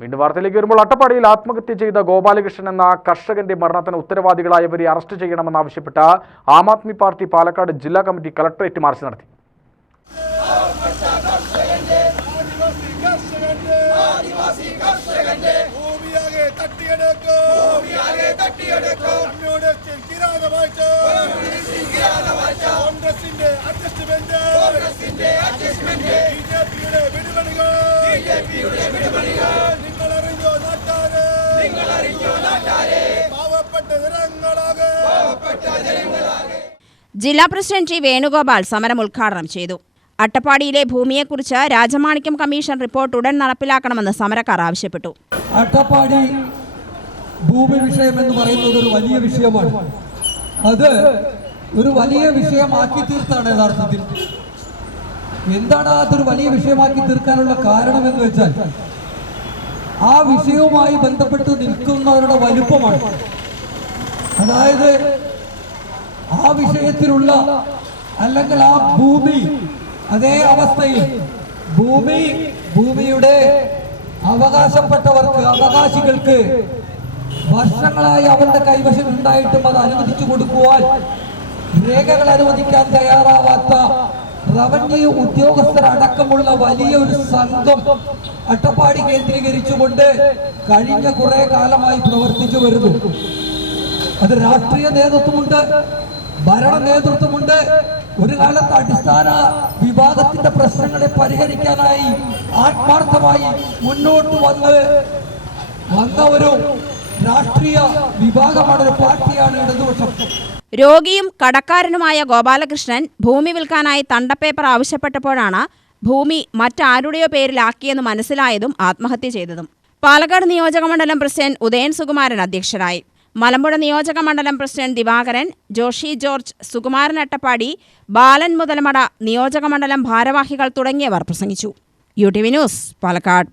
വീണ്ടും വാർത്തയിലേക്ക് വരുമ്പോൾ അട്ടപ്പാടിയിൽ ആത്മഹത്യ ചെയ്ത ഗോപാലകൃഷ്ണൻ എന്ന കർഷകന്റെ മരണത്തിന് ഉത്തരവാദികളായവരെ അറസ്റ്റ് ചെയ്യണമെന്നാവശ്യപ്പെട്ട് ആം ആദ്മി പാർട്ടി പാലക്കാട് ജില്ലാ കമ്മിറ്റി കളക്ടറേറ്റ് മാർച്ച് നടത്തി. ജില്ലാ പ്രസിഡന്റ് ടി വേണുഗോപാൽ സമരം ഉദ്ഘാടനം ചെയ്തു. അട്ടപ്പാടിയിലെ ഭൂമിയെക്കുറിച്ച് രാജമാണിക്യം കമ്മീഷൻ റിപ്പോർട്ട് ഉടൻ നടപ്പിലാക്കണമെന്ന് സമരക്കാർ ആവശ്യപ്പെട്ടു. അട്ടപ്പാടി ഭൂമി വിഷയം എന്ന് പറയുന്നത് ഒരു വലിയ വിഷയമാണ്. അത് ഒരു വലിയ വിഷയമാക്കി തീർത്താണ് യഥാർത്ഥത്തിൽ. എന്താണ് അതൊരു വലിയ വിഷയമാക്കി തീർക്കാനുള്ള കാരണം എന്ന് വെച്ചാൽ ആ വിഷയവുമായി ബന്ധപ്പെട്ട് നിൽക്കുന്നവരുടെ വലുപ്പമാണ്. അതായത് ആ വിഷയത്തിലുള്ള അല്ലെങ്കിൽ ആ ഭൂമി അതേ അവസ്ഥയിൽ ഭൂമിയുടെ അവകാശികൾക്ക് വർഷങ്ങളായി അവരുടെ കൈവശം ഉണ്ടായിട്ടും അത് അനുവദിച്ചു കൊടുക്കുവാൻ രേഖകൾ അനുവദിക്കാൻ തയ്യാറാവാത്ത റവന്യൂ ഉദ്യോഗസ്ഥരടക്കമുള്ള വലിയൊരു സംഘം അട്ടപ്പാടി കേന്ദ്രീകരിച്ചുകൊണ്ട് കഴിഞ്ഞ കുറെ കാലമായി പ്രവർത്തിച്ചു വരുന്നു. അത് രാഷ്ട്രീയ നേതൃത്വമുണ്ട്, ഭരണ നേതൃത്വമുണ്ട്. ഒരു കാലത്ത് അടിസ്ഥാന വിവാദത്തിന്റെ പ്രശ്നങ്ങളെ പരിഹരിക്കാനായി ആത്മാർത്ഥമായി മുന്നോട്ട് വന്ന ഒരു രാഷ്ട്രീയ വിഭാഗമാണ്, ഒരു പാർട്ടിയാണ് ഇടതുപക്ഷം. രോഗിയും കടക്കാരനുമായ ഗോപാലകൃഷ്ണൻ ഭൂമി വിൽക്കാനായി തണ്ടപ്പേപ്പർ ആവശ്യപ്പെട്ടപ്പോഴാണ് ഭൂമി മറ്റാരുടെയോ പേരിലാക്കിയെന്ന് മനസ്സിലായതും ആത്മഹത്യ ചെയ്തതും. പാലക്കാട് നിയോജകമണ്ഡലം പ്രസിഡന്റ് ഉദയൻ സുകുമാരൻ അധ്യക്ഷനായി. മലമ്പുഴ നിയോജക മണ്ഡലം പ്രസിഡന്റ് ദിവാകരൻ, ജോഷി ജോർജ്, സുകുമാരൻ അട്ടപ്പാടി, ബാലൻ മുതലമട നിയോജക മണ്ഡലം ഭാരവാഹികൾ തുടങ്ങിയവർ പ്രസംഗിച്ചു. UTV news, Palakkad.